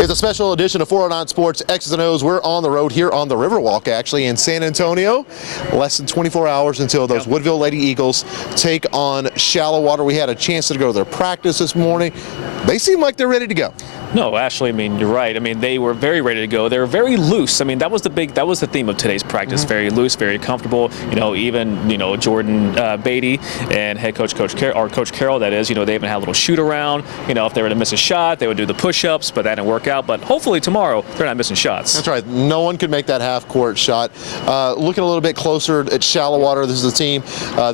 It's a special edition of 409 Sports X's and O's. We're on the road here on the Riverwalk, actually, in San Antonio. Less than 24 hours until those Woodville Lady Eagles take on Shallowater. We had a chance to go to their practice this morning. They seem like they're ready to go. No, Ashley, I mean, you're right. I mean, they were very ready to go. They were very loose. I mean, that was the theme of today's practice. Very loose, very comfortable. You know, even, you know, Jordan Beatty and head coach, Coach Carroll, that is, you know, they even had a little shoot around. You know, if they were to miss a shot, they would do the push-ups, but that didn't work out. But hopefully tomorrow, they're not missing shots. That's right. No one could make that half-court shot. Looking a little bit closer at Shallowater, this is the team.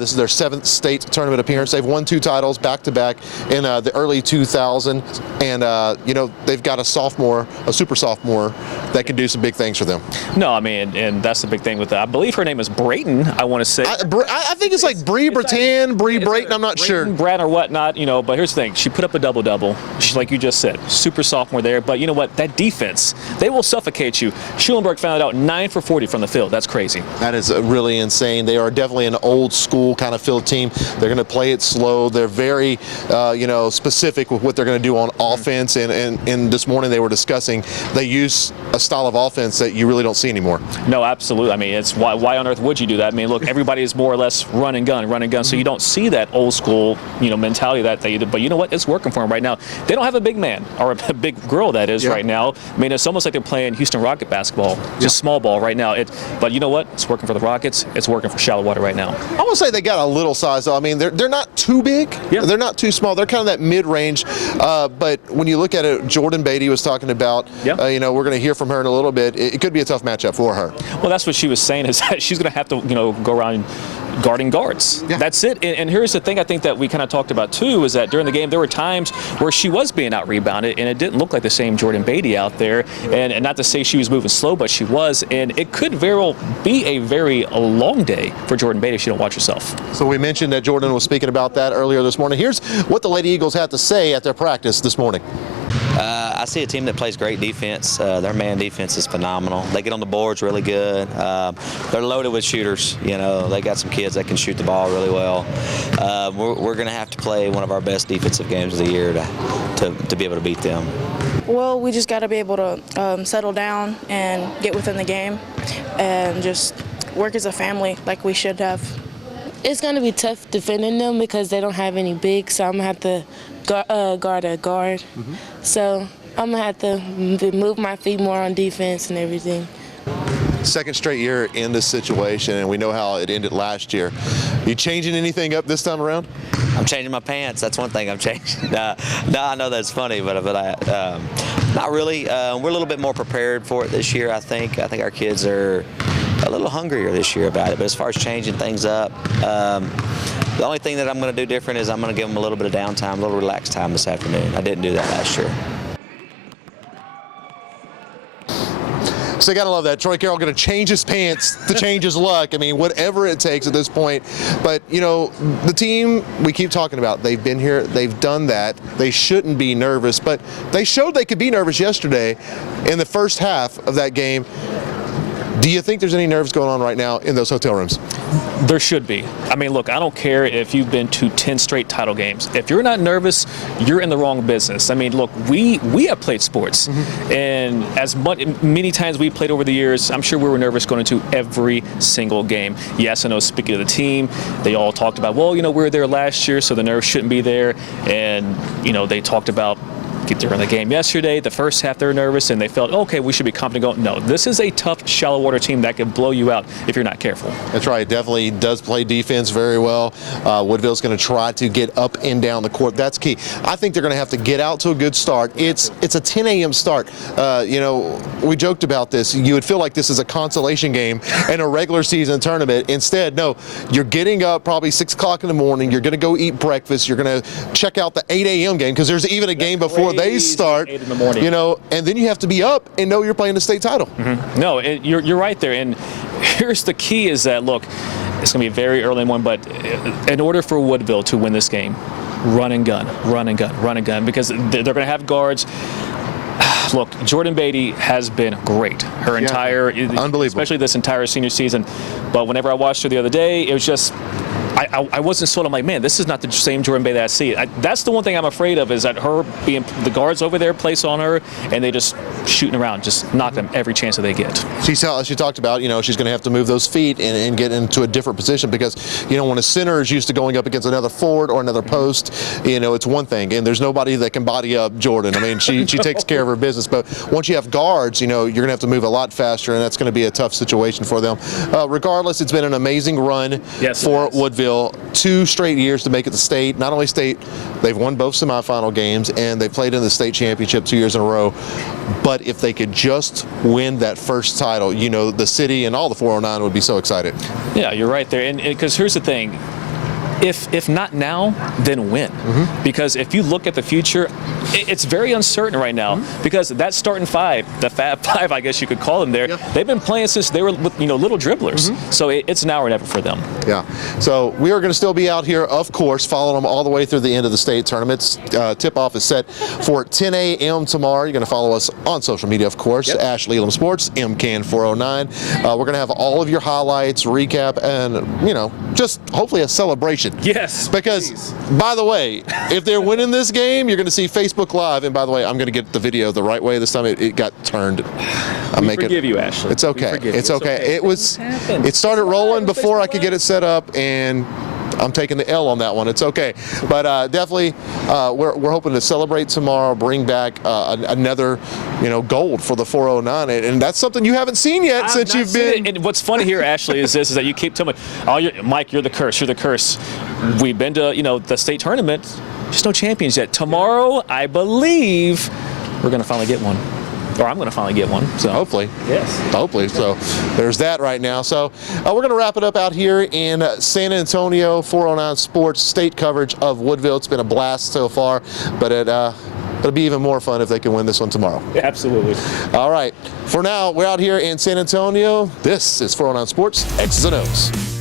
This is their 7th state tournament appearance. They've won 2 titles back-to-back in the early 2000s. And, you know, they've got a super sophomore that can do some big things for them. No, I mean, and that's the big thing with that. I believe her name is Brayton, I want to say. I think it's like Bree Breton, Bree Brayton, I'm not sure. Brad or whatnot, you know, but here's the thing. She put up a double-double. She's, like you just said, super sophomore there. But you know what? That defense, they will suffocate you. Schulenberg found out 9 for 40 from the field. That's crazy. That is really insane. They are definitely an old-school kind of field team. They're going to play it slow. They're very, you know, specific with what they're going to do on offense. And this morning they were discussing they use a style of offense that you really don't see anymore. No, absolutely. I mean, it's why on earth would you do that? I mean, look, everybody is more or less run and gun. So you don't see that old school, you know, mentality that they do. But you know what? It's working for them right now. They don't have a big man or a big girl that is right now. I mean, it's almost like they're playing Houston Rocket basketball, just small ball right now. But you know what? It's working for the Rockets. It's working for Shallowater right now. I want to say they got a little size though. I mean, they're not too big. Yeah. They're not too small. They're kind of that mid-range. But when you look at it, Jordan Beatty was talking about, you know, we're going to hear from her in a little bit. It could be a tough matchup for her. Well, that's what she was saying, is that she's going to have to, you know, go around guarding guards. That's it. And here's the thing I think that we kind of talked about too, is that during the game there were times where she was being out rebounded and it didn't look like the same Jordan Beatty out there. And not to say she was moving slow, but she was. And it could very well be a very long day for Jordan Beatty if she don't watch herself. So we mentioned that Jordan was speaking about that earlier this morning. Here's what the Lady Eagles had to say at their practice this morning. I see a team that plays great defense. Their man defense is phenomenal. They get on the boards really good. They're loaded with shooters. You know, they got some kids that can shoot the ball really well. We're going to have to play one of our best defensive games of the year to be able to beat them. Well, we just got to be able to settle down and get within the game and just work as a family like we should have. It's going to be tough defending them because they don't have any big, so I'm going to have to guard a guard. So I'm going to have to move my feet more on defense and everything. Second straight year in this situation, and we know how it ended last year. You changing anything up this time around? I'm changing my pants. That's one thing I'm changing. No, I know that's funny, but not really. We're a little bit more prepared for it this year, I think. I think our kids are a little hungrier this year about it, but as far as changing things up, the only thing that I'm going to do different is I'm going to give them a little bit of downtime, a little relaxed time this afternoon. I didn't do that last year. So you got to love that. Troy Carroll going to change his pants to change his luck. I mean, whatever it takes at this point. But, you know, the team we keep talking about, they've been here, they've done that. They shouldn't be nervous, but they showed they could be nervous yesterday in the first half of that game. Do you think there's any nerves going on right now in those hotel rooms? There should be. I mean, look, I don't care if you've been to 10 straight title games. If you're not nervous, you're in the wrong business. I mean, look, we have played sports, and many times we played over the years, I'm sure we were nervous going into every single game. Yes, I know, speaking of the team, they all talked about, well, you know, we were there last year, so the nerves shouldn't be there. And, you know, they talked about during the game yesterday, the first half they were nervous and they felt, okay, we should be confident going. No, this is a tough Shallowater team that can blow you out if you're not careful. That's right. Definitely does play defense very well. Woodville's going to try to get up and down the court. That's key. I think they're going to have to get out to a good start. It's a 10 a.m. start. You know, we joked about this. You would feel like this is a consolation game and a regular season tournament. Instead, no, you're getting up probably 6 o'clock in the morning. You're going to go eat breakfast. You're going to check out the 8 a.m. game because there's even a game before they start, 8 in the morning. You know, and then you have to be up and know you're playing the state title. No, you're right there. And here's the key is that, look, it's going to be very early in the morning, but in order for Woodville to win this game, run and gun, because they're going to have guards. Look, Jordan Beatty has been great her entire, unbelievable, especially this entire senior season. But whenever I watched her the other day, it was just, I wasn't sold. I'm like, man, this is not the same Jordan Bay that I see. That's the one thing I'm afraid of, is that her being the guards over there place on her, and they just shooting around, just knock them every chance that they get. She talked about, she's going to have to move those feet and get into a different position, because, when a center is used to going up against another forward or another post, it's one thing, and there's nobody that can body up Jordan. I mean, she takes care of her business, but once you have guards, you're going to have to move a lot faster, and that's going to be a tough situation for them. Regardless, it's been an amazing run for Woodville. 2 straight years to make it to state. Not only state, they've won both semifinal games, and they played in the state championship 2 years in a row. But if they could just win that first title, the city and all the 409 would be so excited. Yeah, you're right there. And because here's the thing. If not now, then when? Because if you look at the future, it's very uncertain right now. Because that starting 5, the Fab 5, I guess you could call them there, they've been playing since they were little dribblers. So it's now or never for them. Yeah. So we are going to still be out here, of course, following them all the way through the end of the state tournaments. Tip-off is set for 10 a.m. tomorrow. You're going to follow us on social media, of course. Ashley Elam Sports, MCAN409. We're going to have all of your highlights, recap, and, just hopefully a celebration. Yes. Because, by the way, if they're winning this game, you're going to see Facebook Live. And by the way, I'm going to get the video the right way this time. It got turned. We forgive you, Ashley. It's okay. It's okay. It started rolling before I could get it set up, and I'm taking the L on that one. It's okay. But definitely, we're hoping to celebrate tomorrow, bring back another, gold for the 409. And that's something you haven't seen yet since you've been. And what's funny here, Ashley, is that you keep telling me, Mike, you're the curse. You're the curse. We've been to, the state tournament. Just no champions yet. Tomorrow, I believe, we're going to finally get one. Or I'm going to finally get one. So hopefully. Yes. Hopefully. So there's that right now. So we're going to wrap it up out here in San Antonio. 409 Sports state coverage of Woodville. It's been a blast so far, but it'll be even more fun if they can win this one tomorrow. Absolutely. All right. For now, we're out here in San Antonio. This is 409 Sports X's and O's.